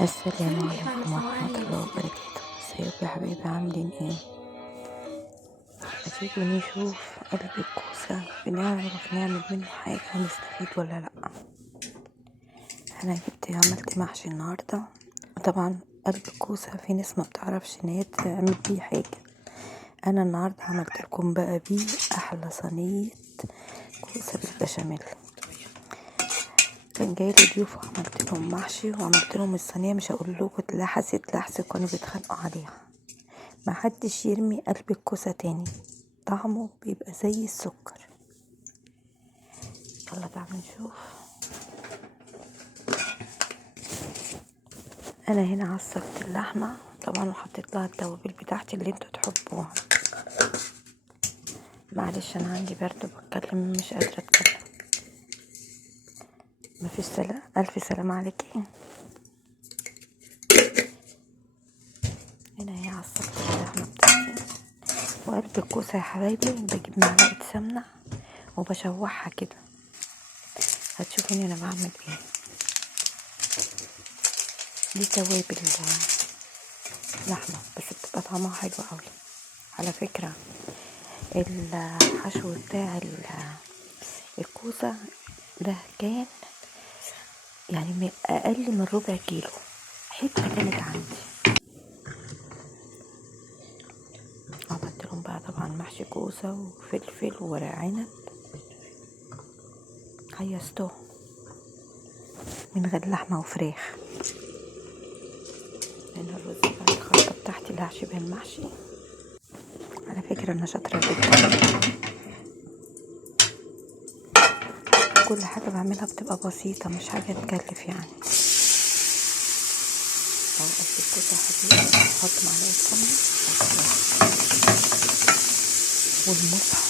السلام عليكم ورحمة الله وبركاته. ازيكم يا حبايبي، عاملين ايه؟ هتيجوا نشوف قلب الكوسة بنعرف نعمل منه حاجة ونستفيد ولا لأ. انا عملت محشي النهاردة. طبعا قلب الكوسة في ناس ما بتعرفش ان هي تعمل بيه حاجة. انا النهاردة عملت لكم بقى بيه احلى صينية كوسة بالبشاميل. كان جايلي ضيوف وعملت لهم محشي وعملت لهم الصينية، مش هقول لكم اتلحست كانوا بيتخانقوا عليها. ما حدش يرمي قلب الكوسة تاني، طعمه بيبقى زي السكر. يلا تعالوا نشوف. انا هنا عصقت اللحمة طبعا وحطيت لها التوابل بتاعتي اللي انتوا تحبوها. معلش انا عندي برد بتكلم مش قادرة اتكلم. مفيش الف سلام عليكي. هنا هي عصقت اللحمة بتاعتي وقلب الكوسة يا حبايبي بجيب معلقة سمنة وبشوحها كده. هتشوفوني انا بعمل ايه. دي توابل لحمة بس بتبقى طعمها حلو قوي على فكرة. الحشو بتاع الكوسة ده كان يعني اقل من ربع كيلو، حتة كانت عندي. عملت لهم بقى طبعا محشي كوسة وفلفل وورق عنب، خيستهم من غير لحمة وفراخ. هنا الرز بقى الخلطة بتاعتي اللي هحشي بيها المحشي. على فكرة انا شاطرة جدا، كل حاجة بعملها بتبقى بسيطة مش حاجة تكلف يعني. او قلب الكوسة حبيبي احط معلقة سمنة والمصحف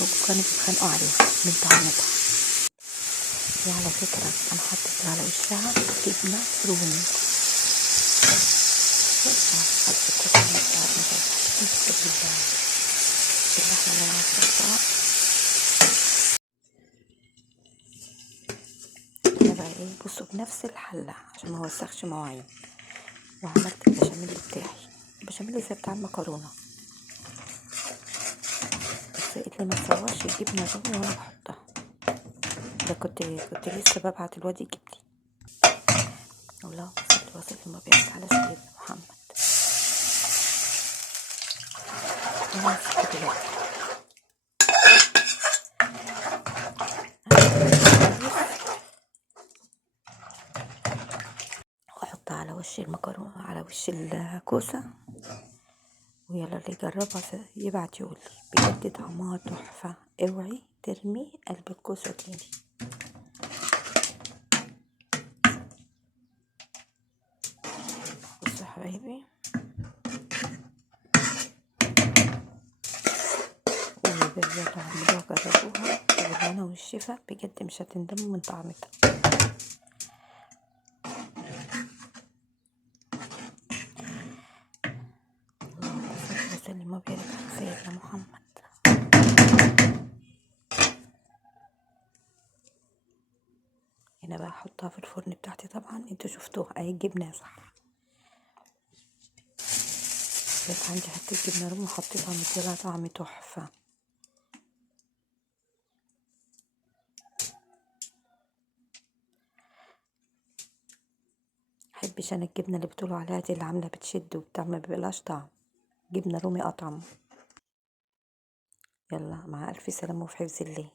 لو كانوا بيتخانقوا عليها من طعمتها. وعلى فكرة انا حطيت على وشها جبنة رومي. قلب الكوسة باللحمة اللي انا عصرتها. انا بقى ايه، بصوا بنفس الحلة عشان ما اوسخش مواعين. وعملت البشاميل بتاعي، البشاميل زي بتاع المكرونة، بس اللي ما تصورش الجبنة رومي وانا بحطها. ده كنت لسه ببعت الواد يجيب لي. اللهم صل وسلم وبارك على سيدنا محمد. واحطها على وش المكرونة على وش الكوسة. ويلا اللي يجربها يبعت يقول بجد طعمها تحفة. اوعي ترمي قلب الكوسة تاني. بصوا يا حبايبي، يلا اعملوها جربوها بالهنا والشفا، بجد مش هتندموا من طعمتها. اللهم صل وسلم وبارك على سيدنا محمد. هنا بقى احطها في الفرن بتاعتي. طبعا انتوا شفتوها اهي الجبنه صح. بس عندي حته جبنه رومي حطيتها مديلها طعم تحفه. محبش انا الجبنه اللي بتقولوا عليها دي اللي عامله بتشد وبتاع، ما بيبقاش طعم. جبنه رومي اطعم. يلا مع الف سلامه وفي حفظ الله.